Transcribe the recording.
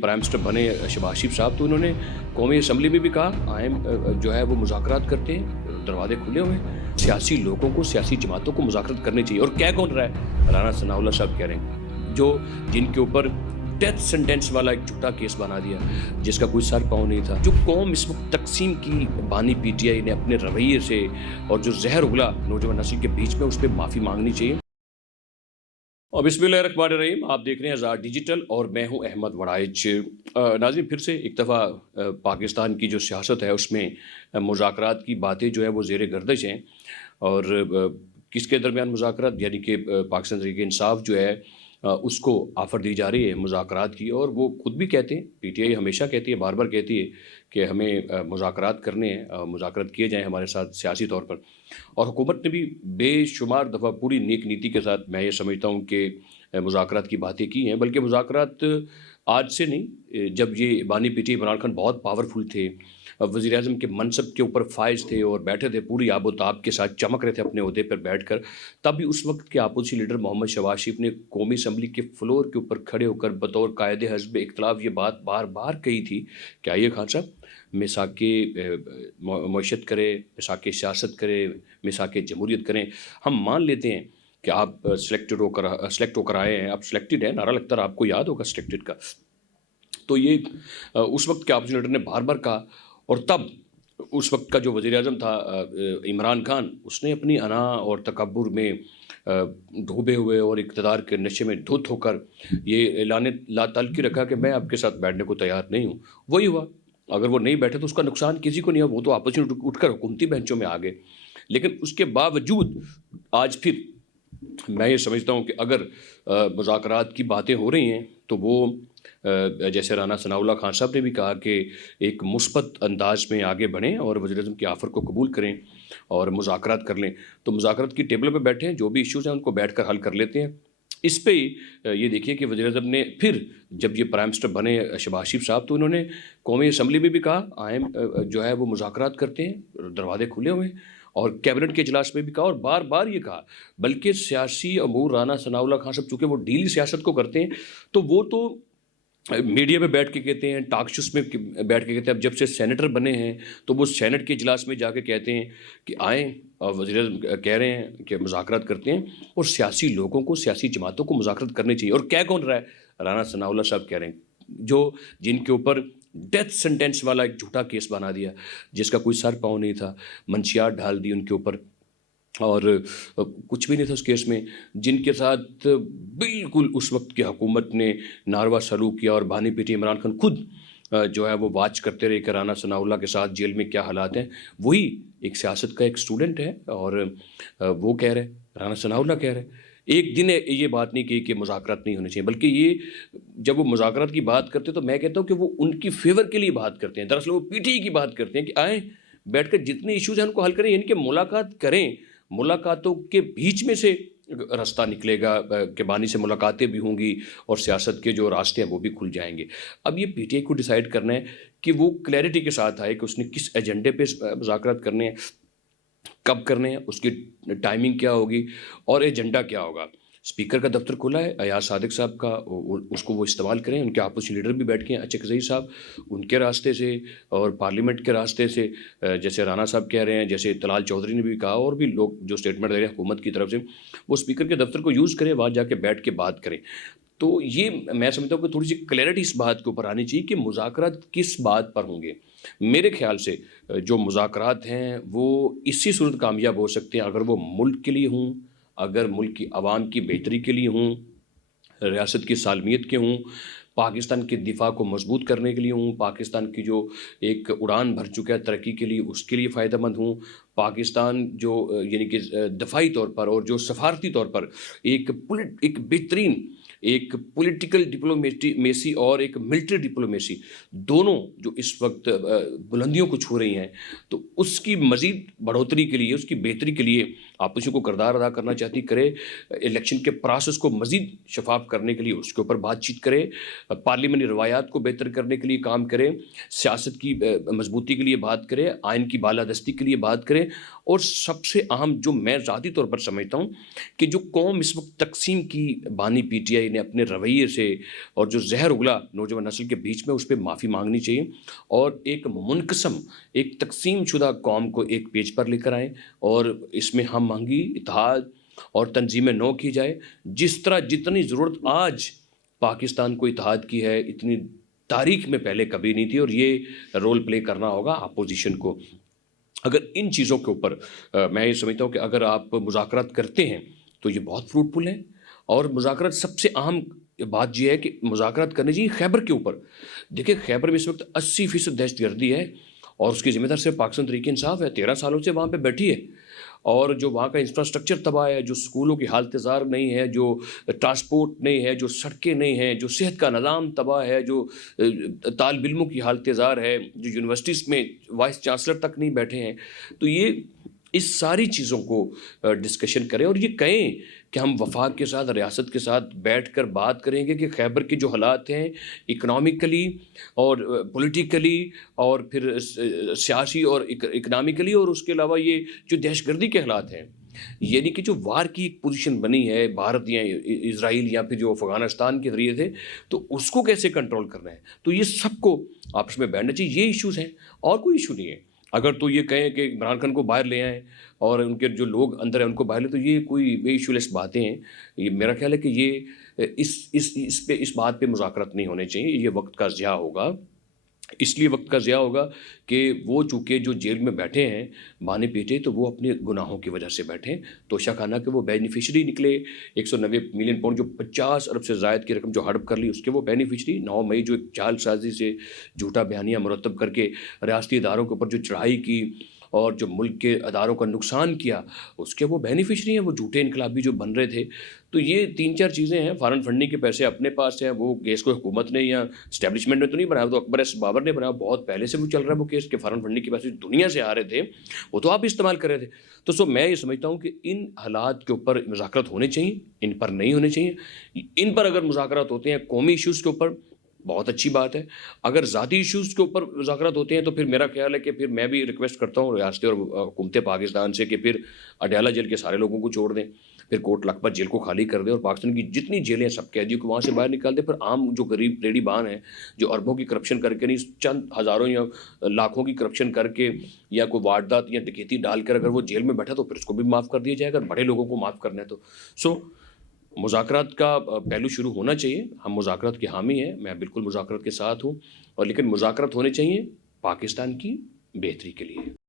Prime minister बने शहबाज शरीफ साहब तो उन्होंने कौमी असम्बली में भी कहा आए जो है वो मुज़ाकरात करते हैं, दरवाजे खुले हुए हैं, सियासी लोगों को सियासी जमातों को मुज़ाकरात करनी चाहिए। और कह कौन रहा है? राना सनाउल्लाह साहब कह रहे हैं, जो जिनके ऊपर डेथ सेंटेंस वाला एक झूठा केस बना दिया जिसका कोई सर पाँव नहीं था। जो कौम इस वक्त तकसीम की बानी पीटीआई ने अपने रवैये से और जो जहर उगला नौजवान नस्ल के बीच में, उस पर माफ़ी मांगनी चाहिए। और बिस्मिल्लाहिर्रहमानिर्रहीम, आप देख रहे हैं आज़ाद डिजिटल और मैं हूं अहमद वड़ाइच। नाज़रीन, फिर से एक दफ़ा पाकिस्तान की जो सियासत है उसमें मुज़ाकरात की बातें जो है वो ज़ेर गर्दिश हैं। और किसके दरमियान मुज़ाकरात, यानी कि पाकिस्तान तहरीक इंसाफ जो है उसको ऑफ़र दी जा रही है मुज़ाकरात की। और वो खुद भी कहते हैं, पीटीआई हमेशा कहती है, बार बार कहती है कि हमें मुज़ाकरात करने हैं, मुज़ाकरात किए जाएँ हमारे साथ सियासी तौर पर। और हुकूमत ने भी बेशुमार दफ़ा पूरी नेक नीति के साथ, मैं ये समझता हूँ कि मुज़ाकरात की बातें की हैं। बल्कि मुज़ाकरात आज से नहीं, जब ये बानी पीटीआई इमरान खान बहुत पावरफुल थे, वज़ीर आज़म के मनसब के ऊपर फाइज थे और बैठे थे पूरी आबोताब के साथ, चमक रहे थे अपने ओहदे पर बैठकर, तब भी उस वक्त के अपोजिशन लीडर मोहम्मद शहबाज शरीफ ने कौमी असम्बली के फ्लोर के ऊपर खड़े होकर बतौर कायदे हज़्ब इख्तिलाफ ये बात बार बार कही थी कि आइए खान साहब, मिसाके मईशत करें, मिसाके सियासत करें, मिसाके जमहूरियत करें। हम मान लेते हैं कि आप सेलेक्ट होकर आए हैं, आप सिलेक्टेड हैं, नारा लगता रहा, आपको याद होगा सिलेक्टेड का। तो ये उस वक्त के अपोजिशन लीडर ने बार बार कहा। और तब उस वक्त का जो वज़ीर आज़म था इमरान खान, उसने अपनी अना और तकब्बुर में डूबे हुए और इक़्तिदार के नशे में धुत होकर ये ऐलान ला तल्क़ी रखा कि मैं आपके साथ बैठने को तैयार नहीं हूँ। वही हुआ। अगर वो नहीं बैठे तो उसका नुकसान किसी को नहीं हुआ, वो तो आपस में उठकर हुकूमती बेंचों में आ गए। लेकिन उसके बावजूद आज फिर मैं ये समझता हूँ कि अगर मुज़ाकरात की बातें हो रही हैं तो वो जैसे राना सनाउल्लाह खान साहब ने भी कहा कि एक मुस्बत अंदाज में आगे बढ़ें और वज़ीर-ए-आज़म की ऑफ़र को कबूल करें और मुज़ाकरात कर लें। तो मुज़ाकरात की टेबल पे बैठें, जो भी इश्यूज़ हैं उनको बैठकर हल कर लेते हैं। इस पे ये देखिए कि वज़ीर-ए-आज़म ने फिर जब ये प्राइम मिनिस्टर बने शहबाज शरीफ साहब तो उन्होंने कौमी असम्बली में भी कहा आए जो है वो मुज़ाकरात करते हैं, दरवाजे खुले हुए हैं। और कैबिनेट के इजलास में भी कहा और बार बार ये कहा। बल्कि सियासी अमूर राना सनाउल्लाह खान साहब चूँकि वो डीली सियासत को करते हैं, तो वो तो मीडिया में बैठ के कहते हैं, टॉक शोज़ में बैठ के कहते हैं। अब जब से सेनेटर बने हैं तो वो सेनेट के इजलास में जाके कहते हैं कि आएँ, और वज़ीर कह रहे हैं कि मुज़ाकरात करते हैं और सियासी लोगों को, सियासी जमातों को मुज़ाकरात करनी चाहिए। और कह कौन रहा है? राना सनाउल्लाह साहब कह रहे हैं, जो जिनके ऊपर डेथ सेंटेंस वाला एक झूठा केस बना दिया जिसका कोई सर पाँव नहीं था, मंशियात डाल दी उनके ऊपर और कुछ भी नहीं था उस केस में, जिनके साथ बिल्कुल उस वक्त की हुकूमत ने नारवा सलूक किया। और बानी पीटी इमरान खान खुद जो है वो वाच करते रहे कि राना सनाउल्लाह के साथ जेल में क्या हालात हैं। वही एक सियासत का एक स्टूडेंट है और वो कह रहे, राना सनाउल्लाह कह रहे, एक दिन ये बात नहीं की कि मुज़ाकरात नहीं होनी चाहिए। बल्कि ये जब वो मुज़ाकरात की बात करते तो मैं कहता हूँ कि वो उनकी फेवर के लिए बात करते हैं। दरअसल वो पीटीआई की बात करते हैं कि आएँ, बैठकर जितने इश्यूज़ हैं उनको हल करें, यानी कि मुलाकात करें। मुलाकातों के बीच में से रास्ता निकलेगा कि बानी से मुलाकातें भी होंगी और सियासत के जो रास्ते हैं वो भी खुल जाएंगे। अब ये पीटीआई को डिसाइड करना है कि वो क्लैरिटी के साथ आए कि उसने किस एजेंडे पे मुज़ाकरात करने हैं, कब करने हैं, उसकी टाइमिंग क्या होगी और एजेंडा क्या होगा। स्पीकर का दफ्तर खुला है, अयाज सादिक साहब का, उसको वो इस्तेमाल करें। उनके अपोजिशन लीडर भी बैठ के हैं, अचक ज़ई साहब, उनके रास्ते से और पार्लियामेंट के रास्ते से जैसे राना साहब कह रहे हैं, जैसे तलाल चौधरी ने भी कहा और भी लोग जो स्टेटमेंट दे रहे हैं हुकूमत की तरफ से, वो स्पीकर के दफ्तर को यूज़ करें, वहाँ जाके बैठ के बात करें। तो ये मैं समझता हूँ कि थोड़ी सी क्लैरिटी इस बात के ऊपर आनी चाहिए कि मुज़ाकरात किस बात पर होंगे। मेरे ख्याल से जो मुज़ाकरात हैं वो इसी सूरत कामयाब हो सकते हैं अगर वो मुल्क के लिए हों, अगर मुल्क की आवाम की बेहतरी के लिए हों, रियासत की सालमियत के हों, पाकिस्तान के दिफा को मजबूत करने के लिए हों, पाकिस्तान की जो एक उड़ान भर चुका है तरक्की के लिए उसके लिए फ़ायदेमंद हों, पाकिस्तान जो यानी कि दफ़ाई तौर पर और जो सफारती तौर पर एक बेहतरीन एक पॉलिटिकल डिप्लोमेसी और एक मिलिट्री डिप्लोमेसी दोनों जो इस वक्त बुलंदियों को छू रही हैं, तो उसकी मज़ीद बढ़ोतरी के लिए, उसकी बेहतरी के लिए आपसियों को किरदार अदा करना चाहती करे। इलेक्शन के प्रोसेस को मज़ीद शफाफ करने के लिए उसके ऊपर बातचीत करे, पार्लियामेंटी रवायात को बेहतर करने के लिए काम करे, सियासत की मजबूती के लिए बात करे, आइन की बालादस्ती के लिए बात करे। और सबसे अहम जो मैं ज़ाती तौर पर समझता हूँ कि जो कौम इस वक्त तकसीम की बानी पीटीआई انہیں اپنے رویے سے اور جو زہر اگلا نوجوان نسل کے بیچ میں اس پہ معافی مانگنی چاہیے اور ایک منقسم ایک تقسیم شدہ قوم کو ایک پیج پر لے کر آئیں اور اس میں ہم آہنگی اتحاد اور تنظیم نو کی جائے. جس طرح جتنی ضرورت آج پاکستان کو اتحاد کی ہے اتنی تاریخ میں پہلے کبھی نہیں تھی اور یہ رول پلے کرنا ہوگا اپوزیشن کو. اگر ان چیزوں کے اوپر میں یہ سمجھتا ہوں کہ اگر آپ مذاکرات کرتے ہیں تو یہ بہت فروٹفل ہیں. اور مذاکرات سب سے اہم بات یہ ہے کہ مذاکرات کرنے چاہیے خیبر کے اوپر. دیکھیں خیبر میں اس وقت 80% دہشت گردی ہے اور اس کی ذمہ دار صرف پاکستان تحریک انصاف ہے. 13 سالوں سے وہاں پہ بیٹھی ہے اور جو وہاں کا انفراسٹرکچر تباہ ہے, جو اسکولوں کی حالت زار نہیں ہے, جو ٹرانسپورٹ نہیں ہے, جو سڑکیں نہیں ہیں, جو صحت کا نظام تباہ ہے, جو طالب علموں کی حالت زار ہے, جو یونیورسٹیز میں وائس چانسلر تک نہیں بیٹھے ہیں. تو یہ اس ساری چیزوں کو ڈسکشن کریں اور یہ کہیں کہ ہم وفاق کے ساتھ ریاست کے ساتھ بیٹھ کر بات کریں گے کہ خیبر کے جو حالات ہیں اکنامکلی اور پولیٹیکلی اور پھر سیاسی اور اکنامکلی اور اس کے علاوہ یہ جو دہشت گردی کے حالات ہیں, یعنی کہ جو وار کی ایک پوزیشن بنی ہے بھارت یا اسرائیل یا پھر جو افغانستان کے ذریعے سے, تو اس کو کیسے کنٹرول کرنا ہے. تو یہ سب کو آپس میں بیٹھنا چاہیے. یہ ایشوز ہیں اور کوئی ایشو نہیں ہے. اگر تو یہ کہیں کہ عمران خان کو باہر لے آئیں اور ان کے جو لوگ اندر ہیں ان کو باہر لیں, تو یہ کوئی بے ایشو لیس باتیں ہیں. یہ میرا خیال ہے کہ یہ اس بات پہ مذاکرات نہیں ہونے چاہیے. یہ وقت کا ضیاع ہوگا. اس لیے وقت کا ضیاع ہوگا کہ وہ چونکہ جو جیل میں بیٹھے ہیں بانے پیٹے, تو وہ اپنے گناہوں کی وجہ سے بیٹھے. توشہ خانہ کے وہ بینیفیشری نکلے. 190 ملین پاؤنڈ جو 50 ارب سے زائد کی رقم جو ہڑپ کر لی اس کے وہ بینیفیشری. 9 مئی جو ایک جعل سازی سے جھوٹا بیانیہ مرتب کر کے ریاستی اداروں کے اوپر جو چڑھائی کی اور جو ملک کے اداروں کا نقصان کیا اس کے وہ بینیفیشری ہیں, وہ جھوٹے انقلابی جو بن رہے تھے. تو یہ 3-4 چیزیں ہیں. فارن فنڈنگ کے پیسے اپنے پاس ہیں. وہ کیس کو حکومت نے یا اسٹیبلشمنٹ نے تو نہیں بنایا, تو اکبر ایس بابر نے بنایا. بہت پہلے سے وہ چل رہا ہے وہ کیس کہ فارن فنڈنگ کے پیسے دنیا سے آ رہے تھے وہ تو آپ استعمال کر رہے تھے. تو میں یہ سمجھتا ہوں کہ ان حالات کے اوپر مذاکرات ہونے چاہیے, ان پر نہیں ہونے چاہیے. ان پر اگر مذاکرات ہوتے ہیں قومی ایشوز کے اوپر بہت اچھی بات ہے. اگر ذاتی ایشوز کے اوپر مذاکرات ہوتے ہیں تو پھر میرا خیال ہے کہ پھر میں بھی ریکویسٹ کرتا ہوں ریاستیں اور حکومت پاکستان سے کہ پھر اڈیالہ جیل کے سارے لوگوں کو چھوڑ دیں, پھر کوٹ لکھپت جیل کو خالی کر دیں اور پاکستان کی جتنی جیلیں ہیں سب قیدیوں کو وہاں سے باہر نکال دیں. پھر عام جو غریب ریڈی بان ہیں جو اربوں کی کرپشن کر کے نہیں چند ہزاروں یا لاکھوں کی کرپشن کر کے یا کوئی واردات یا ڈکیتی ڈال کر اگر وہ جیل میں بیٹھا تو پھر اس کو بھی معاف کر دیا جائے. اگر بڑے لوگوں کو معاف کرنا ہے تو مذاکرات کا پہلو شروع ہونا چاہیے. ہم مذاکرات کے حامی ہیں, میں بالکل مذاکرات کے ساتھ ہوں, اور لیکن مذاکرات ہونے چاہیے پاکستان کی بہتری کے لیے.